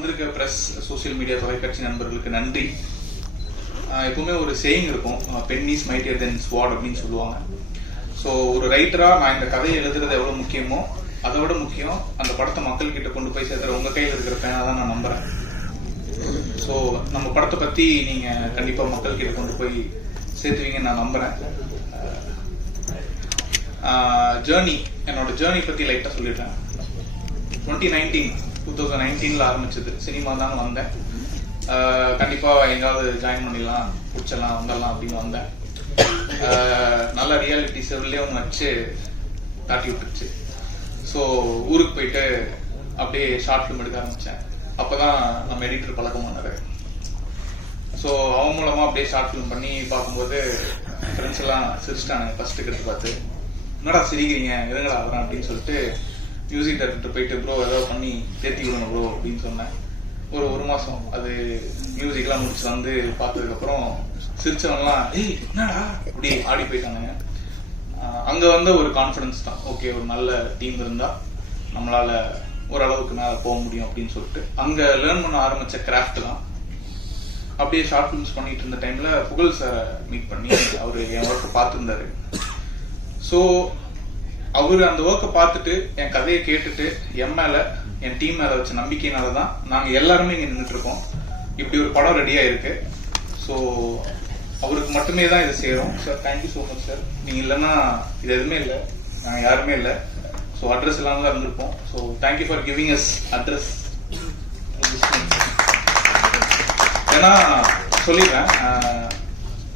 வந்திருக்க press, social media, தொலைக்காட்சி நண்பர்களுக்கு நன்றி. எப்பவுமே ஒரு சேயிங் இருக்கும், pen is mightier than sword அப்படின்னு சொல்லுவாங்க. ஸோ ஒரு ரைட்டரா நான் இந்த கதையை எழுதுறது எவ்வளவு முக்கியமோ அதை விட முக்கியம் அந்த படத்தை மக்கள் கிட்ட கொண்டு போய் சேர்த்துற உங்க கையில் இருக்கிற பேனா தான் நான் நம்புறேன். ஸோ நம்ம படத்தை பத்தி நீங்க கண்டிப்பா மக்கள் கிட்ட கொண்டு போய் சேர்த்துவீங்கன்னு நான் நம்புறேன். ஜேர்னி, என்னோட ஜேர்னி பத்தி லைட்டா சொல்லிடுறேன். 2019 ஆரம்பிச்சது. சினிமா தான் வந்தேன். கண்டிப்பா எங்காவது ஜாயின் பண்ணிடலாம், பிடிச்சலாம், வந்துடலாம் அப்படின்னு வந்தேன். நல்ல ரியாலிட்டி செவன்லேயே ஒன்று வச்சு தாட்டி விட்டுருச்சு. ஸோ ஊருக்கு போயிட்டு அப்படியே ஷார்ட் ஃபிலிம் எடுக்க ஆரம்பித்தேன். அப்போதான் நம்ம எடிட்டர் பழக்கம் பண்ணாரு. ஸோ அவன் மூலமாக அப்படியே ஷார்ட் ஃபிலிம் பண்ணி பார்க்கும்போது ஃப்ரெண்ட்ஸ் எல்லாம் சிரிச்சிட்டாங்க. ஃபர்ஸ்ட் எடுத்து பார்த்து என்னடா சிரிக்கிறீங்க, எதுங்கடா ஆகிறேன் அப்படின்னு சொல்லிட்டு மியூசிக் டைரக்டர் போயிட்டு ப்ரோ ஏதாவது பண்ணி தேர்த்தி விடுங்க ப்ரோ அப்படின்னு சொன்னேன். ஒரு மாதம் அது மியூசிக்லாம் முடிச்சு வந்து பார்த்ததுக்கப்புறம் சிரிச்சவங்கலாம் என்னடா அப்படி ஆடி போயிட்டானுங்க. அங்கே வந்து ஒரு கான்ஃபிடன்ஸ் தான், ஓகே ஒரு நல்ல டீம் இருந்தால் நம்மளால ஓரளவுக்கு மேலே போக முடியும் அப்படின்னு சொல்லிட்டு அங்கே லேர்ன் பண்ண ஆரம்பித்த கிராஃப்ட் தான். அப்படியே ஷார்ட் ஃபிலிம்ஸ் பண்ணிட்டு இருந்த டைம்ல புகழ் சாரை மீட் பண்ணி அவர் என் ஒர்க்கை பார்த்துருந்தாரு. ஸோ அவர் அந்த ஒர்க்கை பார்த்துட்டு என் கதையை கேட்டுட்டு என் மேல என் டீம் மேல வச்ச நம்பிக்கையினால தான் நாங்கள் எல்லாருமே இங்கே நின்றுட்டு இருக்கோம். இப்படி ஒரு படம் ரெடியா இருக்கு. ஸோ அவருக்கு மட்டுமே தான் இது சேரும். Sir thank you so much sir. நீங்க இல்லைன்னா இது எதுவுமே இல்லை, நாங்கள் யாருமே இல்லை. ஸோ அட்ரஸ் இல்லாமல் தான் இருந்திருப்போம். So thank you for giving us address. ஏன்னா சொல்லிடுறேன்,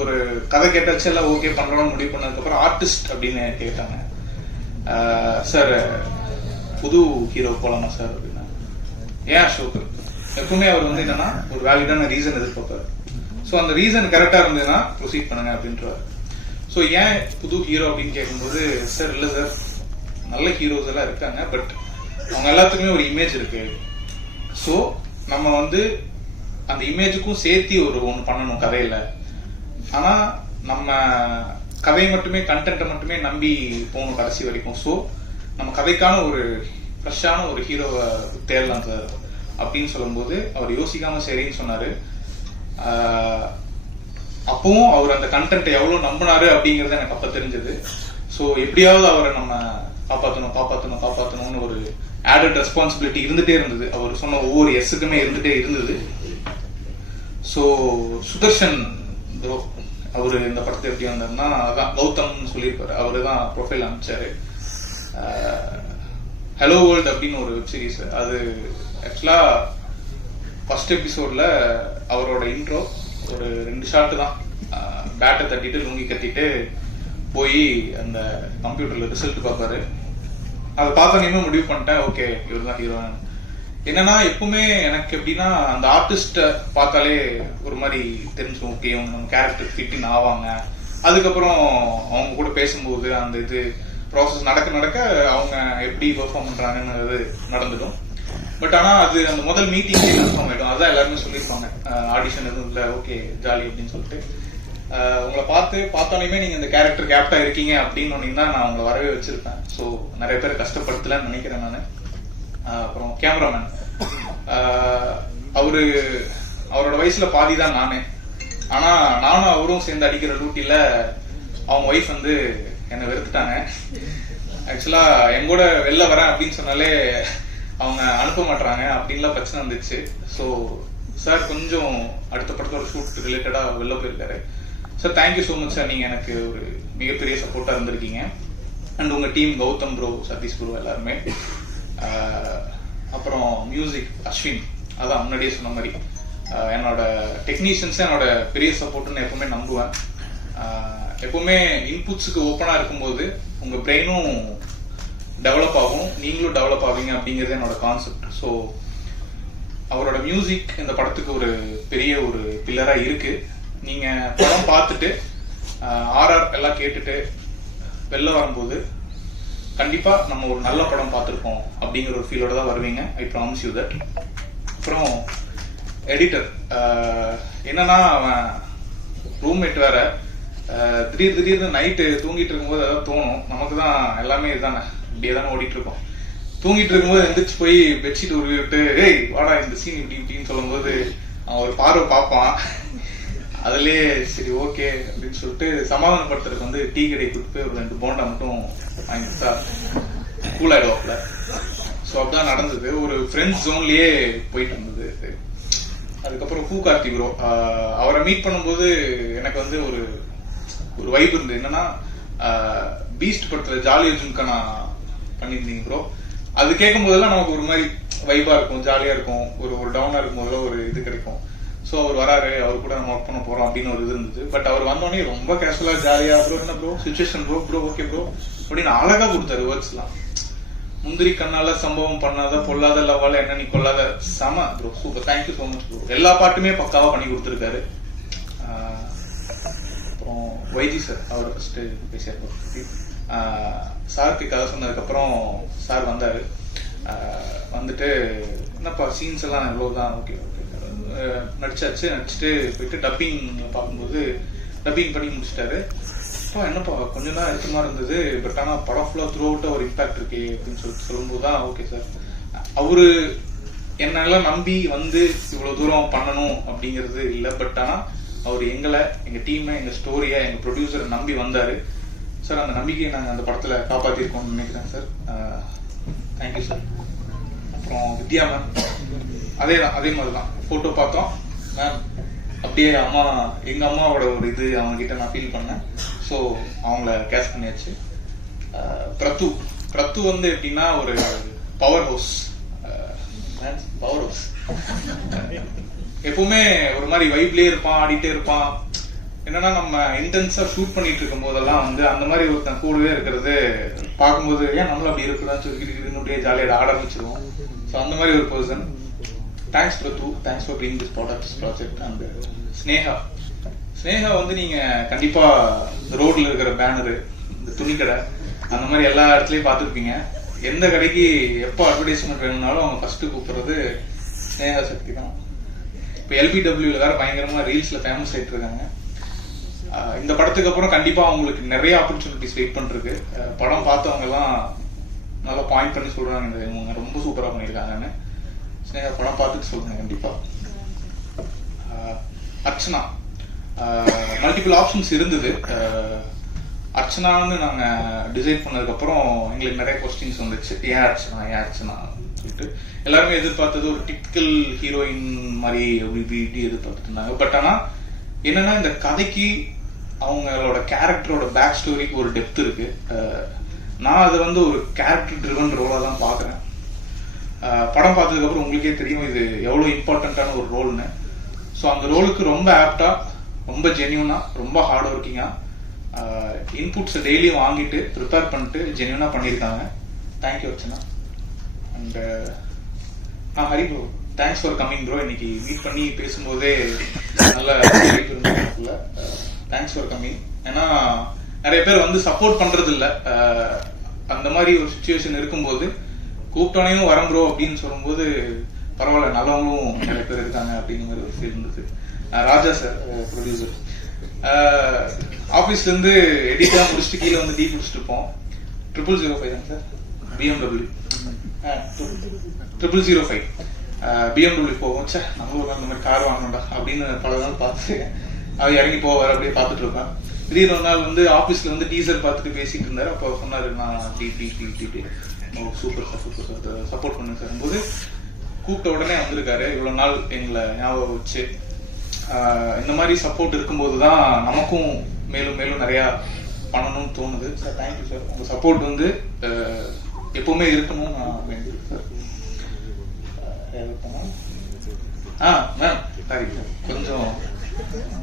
ஒரு கதை கேட்டாச்சு எல்லாம் ஓகே பண்றோம்னு முடிவு பண்ணதுக்கப்புறம் ஆர்டிஸ்ட் அப்படின்னு கேட்டாங்க. சார் புது ஹீரோ போலாமா சார் அப்படின்னா, ஏன் அசோக் எப்பவுமே அவர் வந்து என்னன்னா ஒரு வேலிடான ரீசன் எதிர்பார்ப்பாரு. ஸோ அந்த ரீசன் கரெக்டா இருந்ததுன்னா ப்ரொசீட் பண்ணுங்க அப்படின்றாரு. ஸோ ஏன் புது ஹீரோ அப்படின்னு கேட்கும்போது, சார் இல்லை சார் நல்ல ஹீரோஸ் எல்லாம் இருக்காங்க, பட் அவங்க எல்லாத்துக்குமே ஒரு இமேஜ் இருக்கு. ஸோ நம்ம வந்து அந்த இமேஜுக்கும் சேர்த்தி ஒன்று பண்ணணும் கதையில. ஆனா நம்ம கதை மட்டுமே, கண்டென்ட்டை மட்டுமே நம்பி போகணும் கடைசி வரைக்கும். ஸோ நம்ம கதைக்கான ஒரு ஃப்ரெஷ்ஷான ஒரு ஹீரோவை தேடலாம் சார் அப்படின்னு சொல்லும்போது அவர் யோசிக்காம சரின்னு சொன்னாரு. அப்பவும் அவர் அந்த கண்டென்ட்டை எவ்வளவு நம்பினாரு அப்படிங்கறது எனக்கு அப்ப தெரிஞ்சது. ஸோ எப்படியாவது அவரை நம்ம காப்பாற்றணும்னு ஒரு ஆடட் ரெஸ்பான்சிபிலிட்டி இருந்துட்டே இருந்தது. அவர் சொன்ன ஒவ்வொரு எஸ்ஸுக்குமே இருந்துட்டே இருந்தது. ஸோ சுதர்ஷன் ப்ரோ அவரு இந்த படத்தை எப்படி வந்தாருன்னா, அதான் கௌதம்னு சொல்லியிருப்பாரு, அவரு தான் ப்ரொஃபைல் அனுப்பிச்சாரு. ஹலோ வேர்ல்ட் அப்படின்னு ஒரு வெப் சீரிஸ். அது ஆக்சுவலா ஃபர்ஸ்ட் எபிசோட்ல அவரோட இன்ட்ரோ ஒரு 2 ஷாட் தான். பேட்டை தட்டிட்டு லுங்கி கட்டிட்டு போய் அந்த கம்ப்யூட்டர்ல ரிசல்ட் பார்ப்பாரு. அதை பார்த்தோன்னே முடிவு பண்ணிட்டேன், ஓகே இவர் தான் ஹீரோ. என்னன்னா எப்பவுமே எனக்கு எப்படின்னா அந்த ஆர்டிஸ்ட பார்த்தாலே ஒரு மாதிரி தெரிஞ்சுக்கும், ஓகே அவங்க நம்ம கேரக்டர் ஃபிட்டின் ஆவாங்க. அதுக்கப்புறம் அவங்க கூட பேசும்போது அந்த இது ப்ராசஸ் நடக்க அவங்க எப்படி பெர்ஃபார்ம் பண்றாங்கன்னு நடந்துடும். பட் ஆனா அது அந்த முதல் மீட்டிங் கன்ஃபார்ம் ஆயிடும். அதான் எல்லாருமே சொல்லியிருப்பாங்க, ஆடிஷன் எதுவும் இல்லை, ஓகே ஜாலி அப்படின்னு சொல்லிட்டு. உங்களை பார்த்தோன்னே நீங்க இந்த கேரக்டர் கேப்டா இருக்கீங்க அப்படின்னு சொன்னீங்கன்னா நான் உங்களை வரவே வச்சிருப்பேன். ஸோ நிறைய பேர் கஷ்டப்படுத்தலன்னு நினைக்கிறேன் நான். அப்புறம் கேமராமேன், அவரோட வயசுல பாதி தான் நானு. ஆனா நானும் அவரும் சேர்ந்து அடிக்கிற லூட்டில அவங்க ஒய்ஃப் வந்து என்னை வெறுத்துட்டாங்க. ஆக்சுவலா என் கூட வெளில வரேன் அப்படின்னு சொன்னாலே அவங்க அனுப்ப மாட்டாங்க அப்படின்லாம் பிரச்சனை வந்துச்சு. ஸோ சார் கொஞ்சம் அடுத்த படத்தோட ஷூட் ரிலேட்டடா வெளில போயிருக்காரு. Sir thank you so much sir, நீங்க எனக்கு ஒரு மிகப்பெரிய சப்போர்ட்டா இருந்திருக்கீங்க. அண்ட் உங்க team Gautham bro, Sathish bro எல்லாருமே. அப்புறம் மியூசிக் அஸ்வின், அதான் முன்னாடியே சொன்ன மாதிரி என்னோட டெக்னீஷியன்ஸ் என்னோட பெரிய சப்போர்ட்னு எப்பவுமே நம்புவேன். எப்பவுமே இன்புட்ஸுக்கு ஓப்பனா இருக்கும்போது உங்க பிரெயினும் டெவலப் ஆகும், நீங்களும் டெவலப் ஆவீங்க அப்படிங்கிறது என்னோட கான்செப்ட். ஸோ அவரோட மியூசிக் இந்த படத்துக்கு ஒரு பெரிய ஒரு பில்லரா இருக்கு. நீங்க படம் பார்த்துட்டு ஆர்ஆர் எல்லாம் கேட்டுட்டு வெளில வரும்போது கண்டிப்பா நம்ம ஒரு நல்ல படம் பார்த்துருக்கோம் அப்படிங்கிற ஒரு ஃபீலோட தான் வருவீங்க. I promise you that. அப்புறம் எடிட்டர் என்னன்னா, அவன் ரூம்மேட் வேற. திடீர்னு நைட்டு தூங்கிட்டு இருக்கும்போது ஏதாவது தோணும், நமக்கு தான் எல்லாமே இதுதானே, இப்படியே தானே ஓடிட்டு இருக்கோம். தூங்கிட்டு இருக்கும்போது எந்திரிச்சு போய் பெட்ஷீட் உருவி விட்டு ஏய் வாடா இந்த சீன் இப்படி இப்படின்னு சொல்லும் போது அவன் ஒரு பார்வை பார்ப்பான். அதுலயே சரி ஓகே அப்படின்னு சொல்லிட்டு சமாதானப்படுத்துறதுக்கு வந்து டீ கடை கூட்டு போய் ஒரு 2 போண்டா மட்டும் வாங்கி கொடுத்தா கூல் ஆயிடுவாப்ல. ஸோ அப்படிதான் நடந்தது. ஒரு ஃப்ரெண்ட்ஸ் ஜோன்லயே போயிட்டு இருந்தது. அதுக்கப்புறம் கார்த்தி ப்ரோ அவரை மீட் பண்ணும்போது எனக்கு வந்து ஒரு ஒரு வைப் இருந்தது. என்னன்னா பீஸ்ட் படத்துல ஜாலி அர்ஜுன்கா நான் பண்ணியிருந்தீங்க ப்ரோ. அது கேட்கும் போதெல்லாம் நமக்கு ஒரு மாதிரி வைபா இருக்கும், ஜாலியா இருக்கும். ஒரு டவுனா இருக்கும் போதெல்லாம் ஒரு இது கிடைக்கும். ஸோ அவர் வராரு, அவர் கூட நம்ம ஒர்க் பண்ண போறோம் அப்படின்னு ஒரு இது இருந்தது. பட் அவர் வந்தோடனே ரொம்ப கேஷுவலா ஜாலியா ப்ரோ என்ன bro situation bro okay bro அப்படின்னு அழகா கொடுத்தாரு வேர்ட்ஸ் எல்லாம். முந்திரி கண்ணால சம்பவம் பண்ணாத பொல்லாத லவ்வால என்ன நீ கொள்ளாத சம bro super. Thank you so much bro. எல்லா பாட்டுமே பக்காவா பண்ணி கொடுத்துருக்காரு. அப்புறம் வைஜி சார் அவர் ஃபர்ஸ்ட் பேசியாரு. சாருக்கு கதை சொன்னதுக்கு அப்புறம் சார் வந்தாரு. வந்துட்டு என்னப்பா சீன்ஸ் எல்லாம் எவ்வளவுதான் ஓகே ஓகே நடிச்சுட்டு போயிட்டு டப்பிங் பார்க்கும்போது டப்பிங் பண்ணி முடிச்சிட்டாரு. அப்பா என்னப்பா கொஞ்சம் தான் இருக்க மாதிரி இருந்தது, பட் ஆனா படம் ஃபுல்லா த்ரூ அவுட்டா ஒரு இம்பாக்ட் இருக்கு அப்படின்னு சொல்லும்போது தான் ஓகே சார் அவரு என்னெல்லாம் நம்பி வந்து இவ்வளவு தூரம் பண்ணணும் அப்படிங்கிறது இல்லை. பட் ஆனா அவர் எங்களை, எங்க டீமை, எங்க ஸ்டோரியை, எங்க ப்ரொடியூசரை நம்பி வந்தாரு சார். அந்த நம்பிக்கையை நாங்கள் அந்த படத்துல காப்பாத்திருக்கோம்னு நினைக்கிறேன் சார். Thank you sir. அப்புறம் வித்யா மேம் அதே மாதிரிதான் போட்டோ பார்த்தோம் மேம். அப்படியே எங்க அம்மாவோட ஒரு இது அவங்க கிட்ட நான் ஃபீல் பண்ணேன். ஸோ அவங்கள கேஷ் பண்ணியாச்சு. பிரத்து வந்து எப்படின்னா ஒரு பவர் ஹவுஸ் எப்பவுமே ஒரு மாதிரி வைப்லயே இருப்பான், ஆடிட்டே இருப்பான். என்னன்னா நம்ம இன்டென்ஸா ஷூட் பண்ணிட்டு இருக்கும் போதெல்லாம் வந்து அந்த மாதிரி ஒருத்தன் கூடவே இருக்கிறது பார்க்கும்போது ஏன் நம்மளும் அப்படி இருக்குதான்னு சொல்லி அப்படியே ஜாலியாக ஆட ஆரம்பிச்சிருவோம். ஸோ அந்த மாதிரி ஒரு person. Thanks Prathu, thanks for being this part of this project. And Sneha வந்து நீங்க கண்டிப்பா ரோட்ல இருக்கிற பேனரு, இந்த துணி கடை, அந்த மாதிரி எல்லா இடத்துலயும் பார்த்துருப்பீங்க. எந்த கடைக்கு எப்போ அட்வர்டைஸ்மெண்ட் வேணும்னாலும் அவங்க ஃபர்ஸ்ட் கூப்பிடுறது ஸ்னேகா சக்தி தான். இப்போ LBWல வேற பயங்கரமா ரீல்ஸ்ல ஃபேமஸ் ஆயிட்டு இருக்காங்க. இந்த படத்துக்கு அப்புறம் கண்டிப்பா அவங்களுக்கு நிறைய ஆப்பர்ச்சுனிட்டிஸ் வெயிட் பண்ணிருக்கு. படம் பார்த்தவங்க எல்லாம் நல்லா பாயிண்ட் பண்ணி சொல்றாங்க இவங்க ரொம்ப சூப்பரா பண்ணிருக்காங்கன்னு. ஸ்னேகா படம் பார்த்துட்டு சொல்லுங்க கண்டிப்பா. அர்ச்சனா மல்டிபிள் ஆப்ஷன்ஸ் இருந்தது. அர்ச்சனான்னு நாங்க டிசைட் பண்ணதுக்கு அப்புறம் எங்களுக்கு நிறைய கொஸ்டின்ஸ் வந்துச்சு. ஏன் அர்ச்சனா சொல்லிட்டு எல்லாருமே எதிர்பார்த்தது ஒரு டிபிக்கல் ஹீரோயின் மாதிரி அப்படி எதிர்பார்த்துட்டு இருந்தாங்க. பட் ஆனா என்னன்னா இந்த கதைக்கு அவங்களோட கேரக்டரோட பேக் ஸ்டோரிக்கு ஒரு டெப்த் இருக்கு. நான் அதை வந்து ஒரு கேரக்டர் ட்ரிவன் ரோலா தான் பாக்குறேன். படம் பார்த்ததுக்கு அப்புறம் உங்களுக்கே தெரியும் இது எவ்வளவு இம்பார்ட்டன்டான ஒரு ரோல்னு. ஸோ அந்த ரோலுக்கு ரொம்ப ஆப்டா, ரொம்ப ஜென்யூனா, ரொம்ப ஹார்ட் ஒர்க்கிங்கா இன்புட்ஸை டெய்லியும் வாங்கிட்டு ப்ரிப்பேர் பண்ணிட்டு ஜென்யூனா பண்ணியிருக்காங்க. Thank you Archana. And Hari bro, thanks for coming bro. இன்னைக்கு மீட் பண்ணி பேசும்போதே நல்ல இருந்ததுல தேங்க்ஸ் ஃபார் கம்மிங். ஏன்னா நிறைய பேர் வந்து சப்போர்ட் பண்றது இல்லை. அந்த மாதிரி ஒரு சுச்சுவேஷன் இருக்கும்போது கூப்பிட்டோனையும் வரம் ப்ரோ அப்படின்னு சொல்லும்போது பரவாயில்ல, நல்லவங்களும் நிறைய பேர் இருக்காங்க அப்படிங்கிற ஒரு ஃபீல் இருந்தது. ராஜா சார் ப்ரொடியூசர், ஆஃபீஸ்ல இருந்து எடிட்டா முடிச்சுட்டு கீழே வந்து டீ குடிச்சிட்டு இருப்போம். 0005 தான் சார், BMW 0005 BMW போவோம். சே நம்மளும் அந்த மாதிரி கார் வாங்கணும்டா அப்படின்னு பல நாள் பார்த்து அவர் இறங்கி போவார். அப்படியே பார்த்துட்டு இருப்பேன். திடீர்னு ஒரு நாள் வந்து ஆஃபீஸ்ல வந்து டீசர் பார்த்துட்டு பேசிட்டு இருந்தாரு. அப்போ சொன்னாரு நான் சூப்பர் சார் சப்போர்ட் பண்ணுங்க சார் போது கூப்பிட்ட உடனே வந்திருக்காரு. இவ்வளவு நாள் எங்களை ஞாபகம் வச்சு இந்த மாதிரி சப்போர்ட் இருக்கும்போதுதான் நமக்கும் மேலும் மேலும் நிறைய பண்ணணும்னு தோணுது. Sir thank you sir. உங்க சப்போர்ட் வந்து எப்பவுமே இருக்கணும் நான் வேண்டியது சார். மேம் சாரி சார், கொஞ்சம்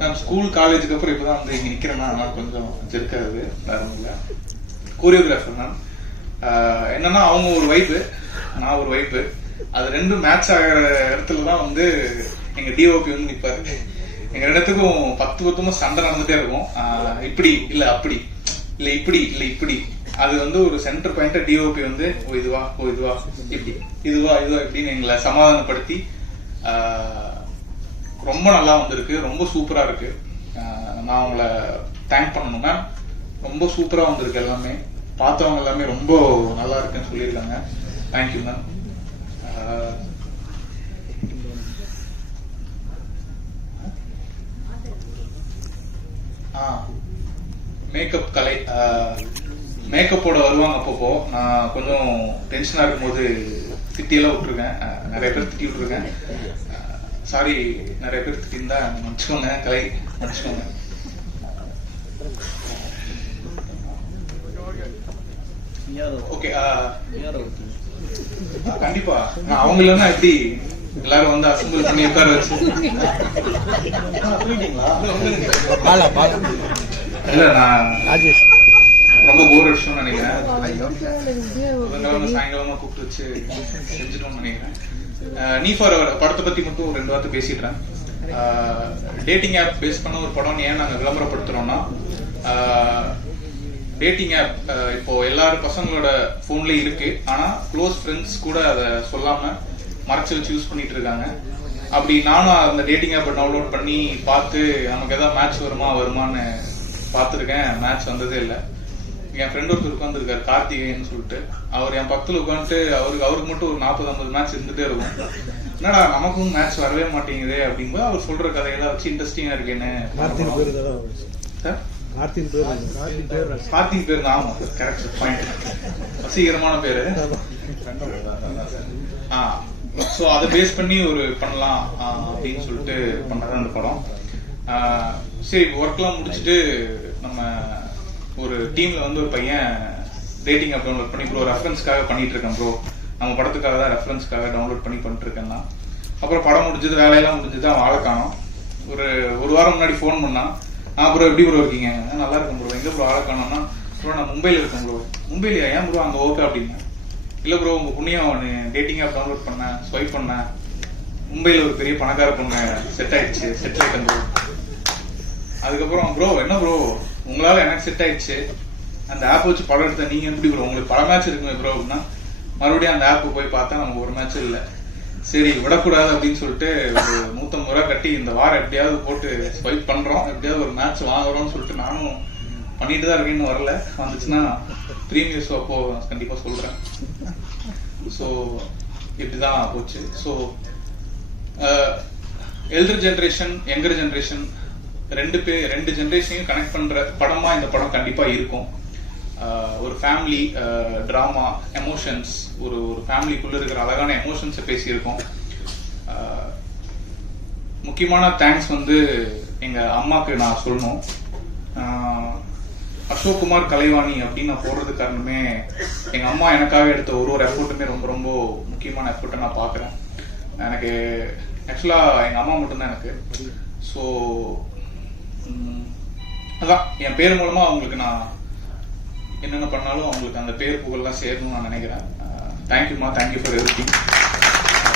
மேம் ஸ்கூல் காலேஜுக்கு அப்புறம் இப்பதான் வந்து இங்க நிக்கிறேன்னா கொஞ்சம் ஜெருக்காது, வேற ஒன்றும் இல்லை. கோரியோகிராஃபர் மேம் என்னன்னா அவங்க ஒரு வைப்பு, நான் ஒரு வைப்பு, அது ரெண்டும் மேட்ச் ஆகிற இடத்துலதான் வந்து எங்க டிஓபி வந்து நிப்பாரு. எங்க இடத்துக்கும் 10 சண்டை நடந்துட்டே இருக்கும். இப்படி இல்ல அப்படி இல்ல இப்படி இல்ல இப்படி. அது வந்து ஒரு சென்டர் பாயிண்ட டிஓபி வந்து இதுவா இப்படி இதுவா இப்படின்னு எங்களை சமாதானப்படுத்தி ரொம்ப நல்லா வந்திருக்கு. ரொம்ப சூப்பரா இருக்கு. நான் உங்களை தேங்க் பண்ணணும் மேம். ரொம்ப சூப்பரா வந்திருக்கு. எல்லாமே பார்த்தவங்க எல்லாமே ரொம்ப நல்லா இருக்குன்னு சொல்லியிருக்காங்க. Thank you ma'am. மேக்கப் கலை, மேக்கப்போட வருவாங்க அப்பப்போ. நான் கொஞ்சம் டென்ஷனாக இருக்கும்போது திட்டியெல்லாம் விட்டுருக்கேன், நிறைய பேர் திட்டி விட்டுருக்கேன். சாரி, நிறைய பேர் திட்டிருந்தா மன்னிச்சுக்கோங்க, கலை மன்னிச்சுக்கோங்க. ஓகே, கண்டிப்பா நான் அவங்க இல்லைன்னா எப்படி எல்லாரும் வந்து அசம்பிள் பண்ணி உட்கார வச்சு இல்ல, நான் ரொம்ப போர் அடிச்சோம்னு நினைக்கிறேன். சாயங்காலமா கூப்பிட்டு வச்சு செஞ்சிட்டோம்னு நினைக்கிறேன். நீ ஃபார் படத்தை பத்தி மட்டும் 2 வார்த்தை பேசிடுறேன். டேட்டிங் ஆப் பேஸ் பண்ண ஒரு படம் ஏன் நாங்க விளம்பரப்படுத்துறோம்னா, டேட்டிங் ஆப் இப்போ எல்லாரும் பசங்களோட போன்லயும் இருக்கு. ஆனா க்ளோஸ் ஃப்ரெண்ட்ஸ் கூட அதை சொல்லாம மறைச்சு வச்சு யூஸ் பண்ணிட்டு இருக்காங்க. அப்படி நானும் அந்த டேட்டிங் ஆப்பை டவுன்லோட் பண்ணி பார்த்து நமக்கு ஏதாவது மேட்ச் வருமான்னு பார்த்துருக்கேன். மேட்ச் வந்ததே இல்லை. என் ஃப்ரெண்ட் ஒருத்தர் உட்காந்துருக்காரு, கார்த்திகேயன் சொல்லிட்டு. அவர் என் பக்கத்துல உட்காந்துட்டு அவருக்கு மட்டும் ஒரு 40-50 மேட்ச் இருந்துட்டே இருக்கும். என்னடா நமக்கும் மேட்ச் வரவே மாட்டேங்குது அப்படிங்கும்போது அவர் சொல்ற கதையெல்லாம் வச்சு இன்ட்ரெஸ்டிங்கா இருக்கேன்னு. கார்த்திக் பேர் தான். ஆமா, கரெக்ட் பாயிண்ட், வசீகரமான பேரு. சோ அதை பேஸ் பண்ணி ஒரு பண்ணலாம் அப்படின்னு சொல்லிட்டு பண்ணதான் அந்த படம். சரி, ஒர்க்லாம் முடிச்சுட்டு நம்ம ஒரு டீம்ல வந்து ஒரு பையன் டேட்டிங் ஆப் டவுன்லோட் பண்ணி ப்ரோ ரெஃபரன்ஸ்க்காக பண்ணிட்டு இருக்கேன் ப்ரோ, நம்ம படத்துக்காக தான் ரெஃபரன்ஸ்க்காக டவுன்லோட் பண்ணிட்டு இருக்கேன்னா. அப்புறம் படம் முடிஞ்சது, வேலையெல்லாம் முடிஞ்சது, அவன் ஆளை காணோம். ஒரு வாரம் முன்னாடி ஃபோன் பண்ணான். ப்ரோ எப்படி ப்ரோ இருக்கீங்க? நல்லா இருக்கும் ப்ரோ. எங்க ப்ரோ ஆளை காணோம்னா, ப்ரோ நான் மும்பைல இருக்கேன் ப்ரோ. மும்பைலியா? ஏன் ப்ரோ அங்க ஓகே அப்படின்னா, இல்ல ப்ரோ உங்க புண்ணியம் டேட்டிங் ஆப் டவுன்லோட் பண்ணேன், ஸ்வைப் பண்ணேன், மும்பைல ஒரு பெரிய பணக்கார பொண்ணு செட் ஆயிடுச்சு, செட் ஆயிட்டேன் ப்ரோ. அதுக்கப்புறம் ப்ரோ என்ன ப்ரோ உங்களால எனக்கு செட் ஆயிடுச்சு, அந்த ஆப் வச்சு படம் எடுத்த நீங்க எப்படி ப்ரோ, உங்களுக்கு பல மேட்ச் இருக்குமே ப்ரோ அப்படின்னா, மறுபடியும் அந்த ஆப் போய் பார்த்தா நமக்கு ஒரு மேட்ச் இல்லை. சரி விடக்கூடாது அப்படின்னு சொல்லிட்டு ஒரு 150 ரூபா கட்டி இந்த வாரம் எப்படியாவது போட்டு ஸ்வைப் பண்றோம், எப்படியாவது ஒரு மேட்ச் வாங்குறோம்னு சொல்லிட்டு நானும் பண்ணிட்டு தான் இருக்கேன்னு. வரல, வந்துச்சுன்னா ப்ரீமியர் ஷோ அப்போ கண்டிப்பா சொல்றேன். ஸோ இப்படிதான் போச்சு. So elder generation, younger generation, ரெண்டு ஜென்ரேஷனையும் கனெக்ட் பண்ற படமா இந்த படம் கண்டிப்பா இருக்கும். ஒரு ஃபேமிலி டிராமா, எமோஷன்ஸ், ஒரு ஃபேமிலிக்குள்ள இருக்கிற அழகான எமோஷன்ஸை பேசியிருக்கோம். முக்கியமான தேங்க்ஸ் வந்து எங்க அம்மாக்கு நான் சொல்லணும். அசோக் குமார் கலைவாணி அப்படின்னு நான் போடுறது காரணமே எங்க அம்மா எனக்காக எடுத்த ஒரு எஃபோர்ட்டுமே ரொம்ப ரொம்ப முக்கியமான எஃபோர்ட்டை நான் பாக்குறேன். எனக்கு ஆக்சுவலா எங்க அம்மா மட்டும்தான் எனக்கு. ஸோ அதான் என் பேர் மூலமா அவங்களுக்கு நான் என்னென்ன பண்ணாலும் அவங்களுக்கு அந்த பேர் புகழ்லாம் சேரணும்னு நான் நினைக்கிறேன். தேங்க்யூமா, தேங்க்யூ ஃபார் எவ்ரிதிங்.